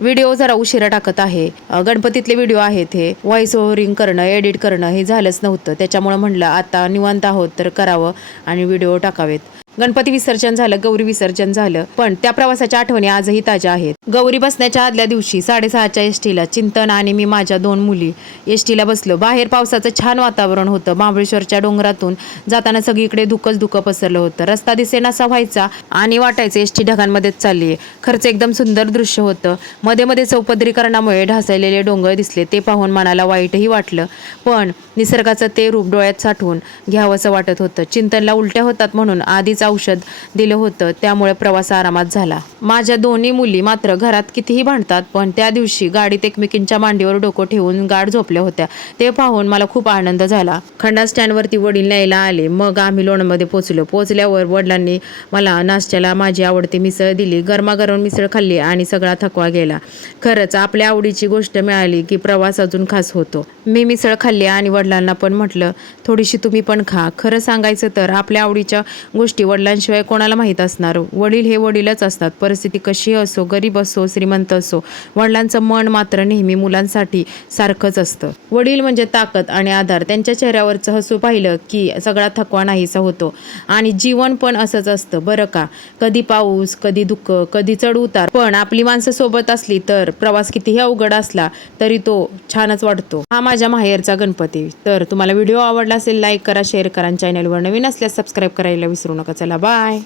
Video जरा उशिरा टाकत आहे. गणपतीतले व्हिडिओ आहेत हे व्हॉइस ओव्हरिंग करणं, एडिट करणं हे झालंच नव्हतं. त्याच्यामुळे म्हणलं आता निवांत आहोत तर करावं आणि व्हिडिओ टाकावेत. गणपती विसर्जन झालं, गौरी विसर्जन झालं, पण त्या प्रवासाच्या आठवणी आजही ताज्या आहेत. गौरी बसण्याच्या आदल्या दिवशी 6:30च्या एसटीला चिंतन आणि मी माझ्या 2 मुली एसटीला बसलो. बाहेर पावसाचं छान वातावरण होतं. महाबळेश्वरच्या डोंगरातून जाताना सगळीकडे धुकंच धुकं पसरलं होतं. रस्ता दिसेनासा व्हायचा आणि वाटायचं एसटी ढगांमध्येच चालली आहे. खरंच एकदम सुंदर दृश्य होतं. मध्ये मध्ये चौपदरीकरणामुळे ढासळलेले डोंगर दिसले. ते पाहून मनाला वाईटही वाटलं, पण निसर्गाचं ते रूप डोळ्यात साठवून घ्यावंसं वाटत होतं. चिंतनला उलट्या होतात म्हणून आधीच औषध दिलं होतं, त्यामुळे प्रवास आरामात झाला. माझ्या दोन्ही मुली मात्र घरात कितीही भांडतात, पण त्या दिवशी गाडीत एकमेकींच्या मांडीवर डोकं ठेवून गाढ झोपल्या होत्या. ते पाहून मला खूप आनंद झाला. खंडा स्टँडवरती वडील न्यायला आले. मग आम्ही लोणंदमध्ये पोहोचलो. पोहोचल्यावर वडिलांनी मला नाश्त्याला माझी आवडती मिसळ दिली. गरमागरम मिसळ खाल्ली आणि सगळा थकवा गेला. खरंच आपल्या आवडीची गोष्ट मिळाली की प्रवास अजून खास होतो. मी मिसळ खाल्ली आणि वडिलांना पण म्हटलं, थोडीशी तुम्ही पण खा. खरं सांगायचं तर आपल्या आवडीच्या गोष्टी वडिलांशिवाय कोणाला माहीत असणार. वडील हे वडीलच असतात. परिस्थिती कशी असो, गरीब असो, श्रीमंत असो, वडिलांचं मन मात्र नेहमी मुलांसाठी सारखंच असतं. वडील म्हणजे ताकद आणि आधार. त्यांच्या चेहऱ्यावरचं हसू पाहिलं की सगळा थकवा नाहीसा होतो. आणि जीवन पण असंच असतं बरं का. कधी पाऊस, कधी दुःख, कधी चढ उतार, पण आपली माणसं सोबत असली तर प्रवास कितीही अवघड असला तरी तो छानच वाटतो. हा माझ्या माहेरचा गणपती. तर तुम्हाला व्हिडिओ आवडला असेल लाईक करा, शेअर करा, चॅनलवर नवीन असल्यास सबस्क्राईब करायला विसरू नका. चला बाय.